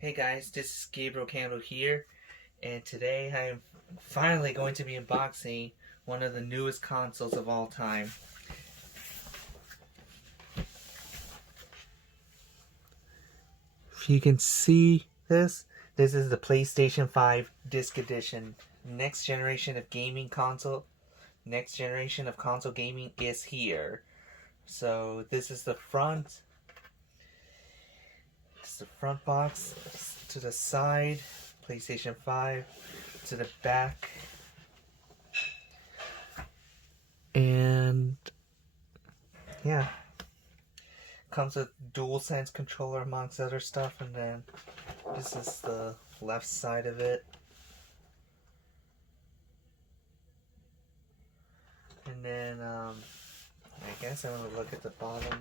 Hey guys, this is Gabriel Candle here, and today I am finally going to be unboxing one of the newest consoles of all time. If you can see this is the PlayStation 5 Disc Edition. Next generation of gaming console, next generation of console gaming is here. So this is the front. This is the front box. To the side, PlayStation 5. To the back. And yeah, comes with DualSense controller amongst other stuff, and then this is the left side of it. And then I guess I'm gonna look at the bottom.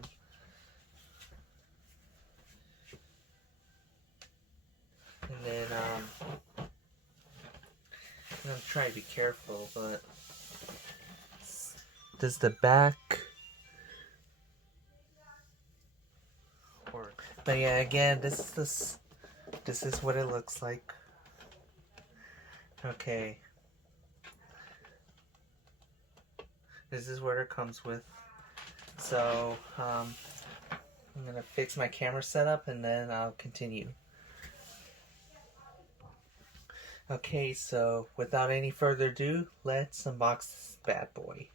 And then I'm gonna try to be careful, but this is the back. But yeah, again, this is what it looks like. Okay. This is what it comes with. So, I'm gonna fix my camera setup and then I'll continue. Okay, so without any further ado, let's unbox this bad boy.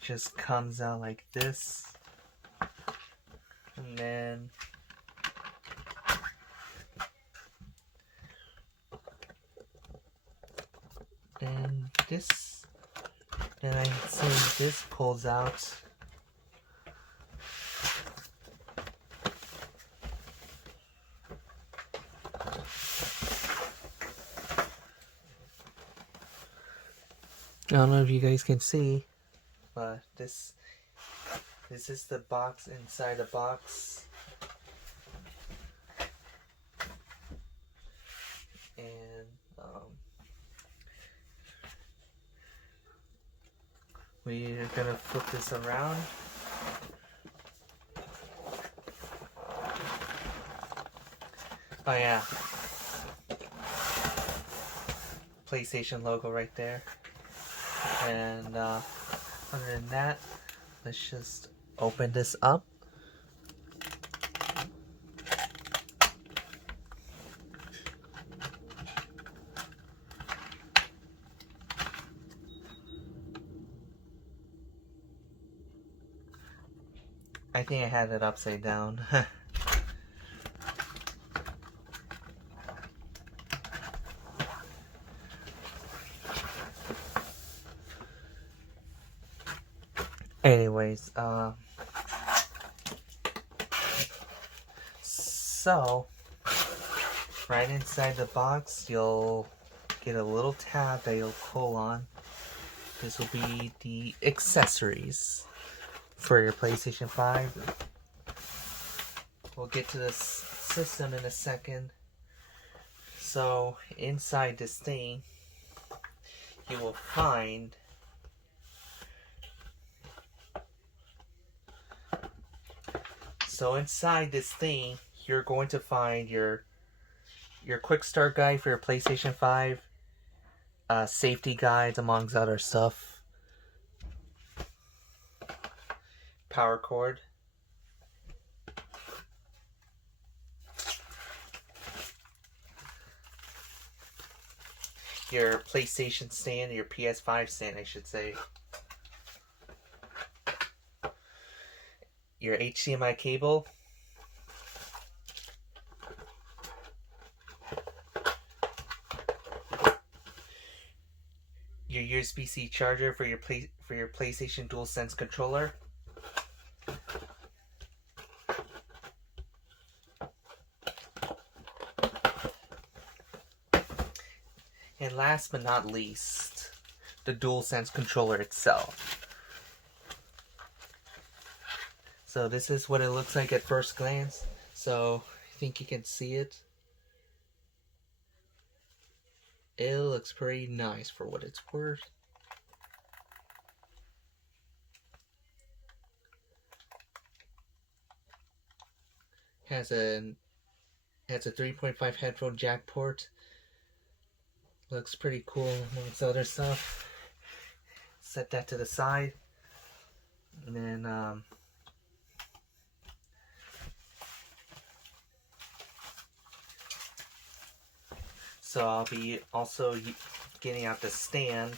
Just comes out like this, and then this, and I see this pulls out. I don't know if you guys can see, but this is the box inside the box. And we're gonna flip this around. Oh yeah, PlayStation logo right there. And other than that, let's just open this up. I think I had it upside down. Anyways, so right inside the box, you'll get a little tab that you'll pull on. This will be the accessories for your PlayStation 5. We'll get to this system in a second. So inside this thing, you will find inside this thing, you're going to find your quick start guide for your PlayStation 5, safety guides amongst other stuff, power cord, your PlayStation stand, your PS5 stand, I should say, your HDMI cable, your USB-C charger for your PlayStation DualSense controller, and last but not least, the DualSense controller itself. So this is what it looks like at first glance. So I think you can see it. It looks pretty nice for what it's worth. Has a 3.5 headphone jack port. Looks pretty cool amongst other stuff. Set that to the side. And then so I'll be also getting out the stand.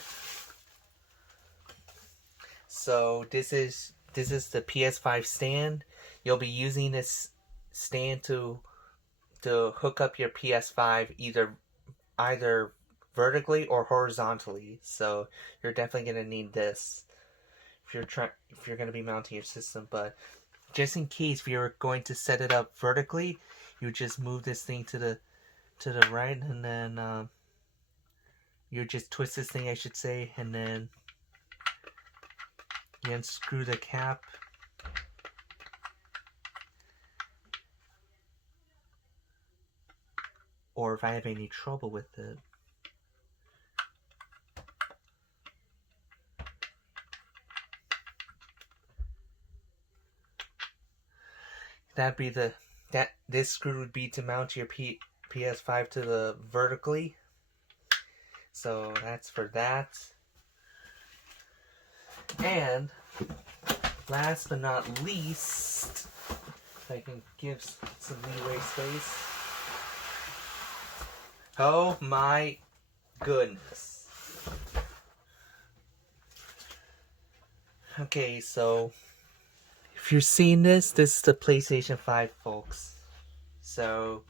So this is the PS5 stand. You'll be using this stand to hook up your PS5 either vertically or horizontally. So you're definitely gonna need this if you're gonna be mounting your system. But just in case, if you're going to set it up vertically, you just move this thing to the right, and then you just twist this thing, I should say, and then you unscrew the cap. Or if I have any trouble with it, this screw would be to mount your PS5 to the vertically. So that's for that. And last but not least, if I can give some leeway space. Oh my goodness. Okay, so if you're seeing this is the PlayStation 5, folks. So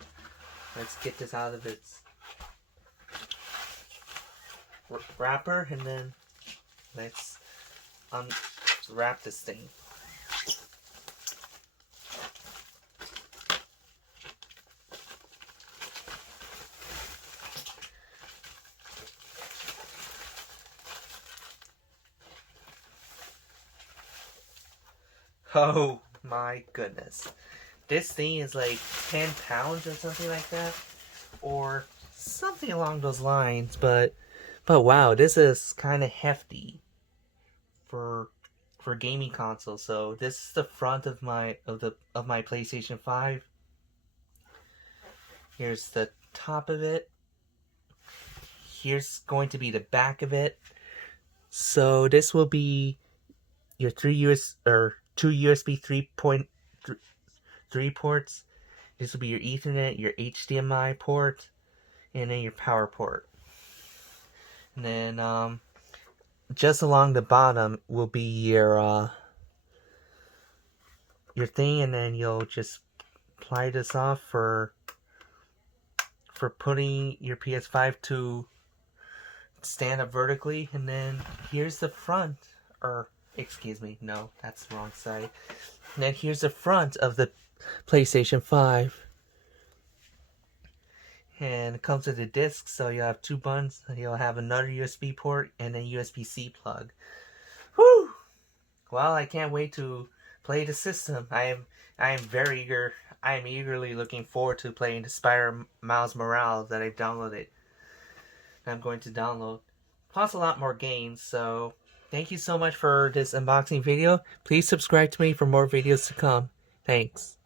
let's get this out of its wrapper, and then let's unwrap this thing. Oh my goodness. This thing is like 10 pounds or something like that. Or something along those lines. But wow, this is kind of hefty for gaming console. So this is the front of my PlayStation 5. Here's the top of it. Here's going to be the back of it. So this will be your two USB 3.3 ports. This will be your Ethernet, your HDMI port, and then your power port. And then just along the bottom will be your thing, and then you'll just ply this off for putting your PS5 to stand up vertically. And then here's the front, or excuse me, no, that's the wrong side. And then here's the front of the PlayStation 5. And it comes with a disc, so you'll have two buttons. You'll have another USB port and a USB-C plug. Whew! Well, I can't wait to play the system. I am very eager. I am eagerly looking forward to playing the Spider Miles Morales that I've downloaded. I'm going to download. Plus a lot more games, so thank you so much for this unboxing video. Please subscribe to me for more videos to come. Thanks.